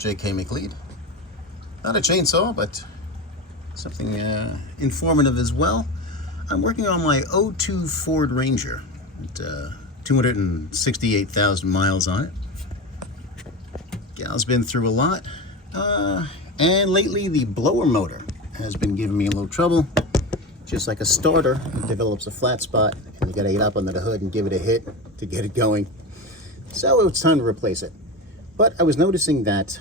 JK McLeod. Not a chainsaw, but something informative as well. I'm working on my '02 Ford Ranger. 268,000 miles on it. Gal's been through a lot. And lately the blower motor has been giving me a little trouble. Just like a starter, it develops a flat spot and you gotta get up under the hood and give it a hit to get it going. So it's time to replace it. But I was noticing that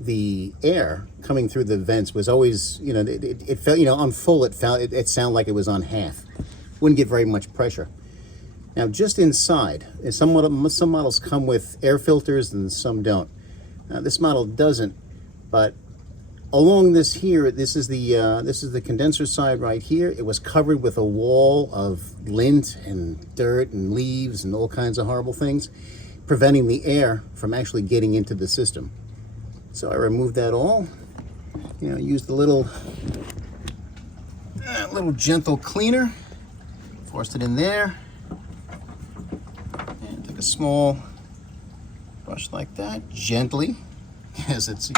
the air coming through the vents was always, you know, it felt, you know, on full it sounded like it was on half. Wouldn't get very much pressure. Now just inside, some models come with air filters and some don't. Now this model doesn't, but along this here, this is the condenser side right here. It was covered with a wall of lint and dirt and leaves and all kinds of horrible things, preventing the air from actually getting into the system. So I removed that all. You know, used a little gentle cleaner, forced it in there, and took a small brush like that, gently, because it's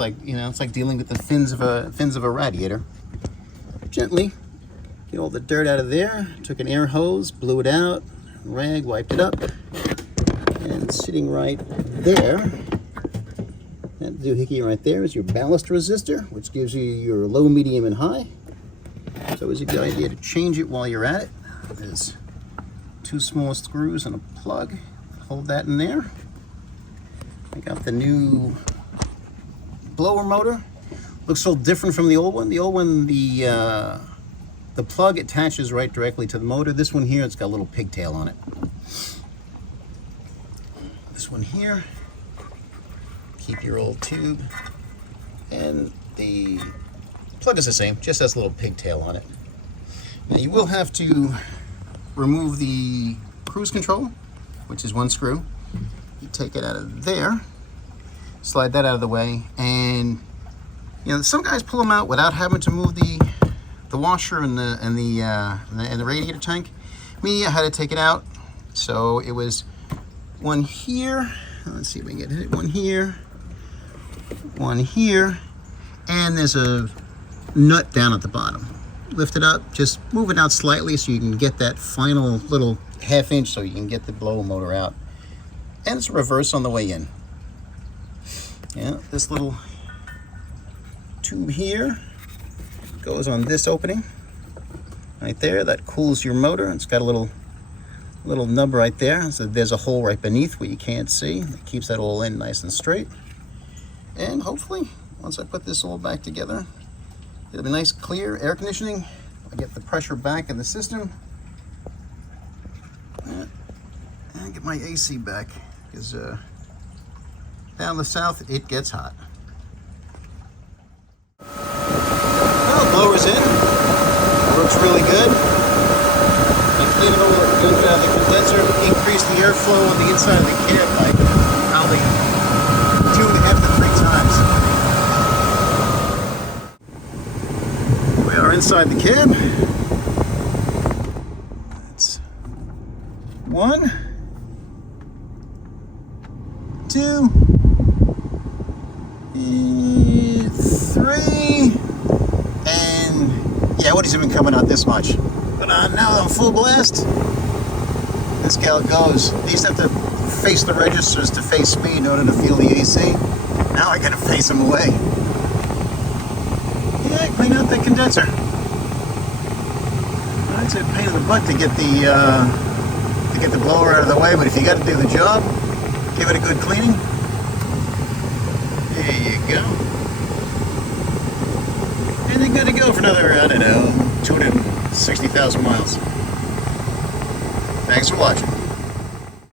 like, you know, it's like dealing with the fins of a radiator. Gently get all the dirt out of there. Took an air hose, blew it out, rag, wiped it up, and sitting right there, that doohickey right there is your ballast resistor, which gives you your low, medium, and high. It's always a good idea to change it while you're at it. There's 2 small screws and a plug. Hold that in there. I got the new blower motor. Looks a little different from the old one. The old one, the plug attaches right directly to the motor. This one here, it's got a little pigtail on it. This one here, keep your old tube, and the plug is the same, just has a little pigtail on it. Now you will have to remove the cruise control, which is 1 screw. You take it out of there, slide that out of the way, and you know, some guys pull them out without having to move the washer and the radiator tank. Me, I had to take it out, so it was one here. Let's see if we can get it. One here, and there's a nut down at the bottom. Lift it up, just move it out slightly so you can get that final little ½ inch so you can get the blower motor out. And it's reverse on the way in. Yeah, this little tube here goes on this opening right there. That cools your motor. It's got a little nub right there. So there's a hole right beneath where you can't see. It keeps that all in nice and straight. And hopefully, once I put this all back together, it'll be nice, clear air conditioning. I get the pressure back in the system. And get my AC back, because down the south, it gets hot. Well, the blower's in. Works really good. I cleaned it over out of the condenser, increased the airflow on the inside of the cab by probably 2.5 to 3 times. We are inside the cab. It's 1, 2, 3, and yeah, what has it been coming out this much? But now on full blast, this gal goes. I used to have to face the registers to face me in order to feel the AC. Now I gotta face them away. Yeah, clean out the condenser. It's a pain in the butt to get the blower out of the way, but if you got to do the job, give it a good cleaning. There you go. And you're good to go for another, I don't know, 260,000 miles. Thanks for watching.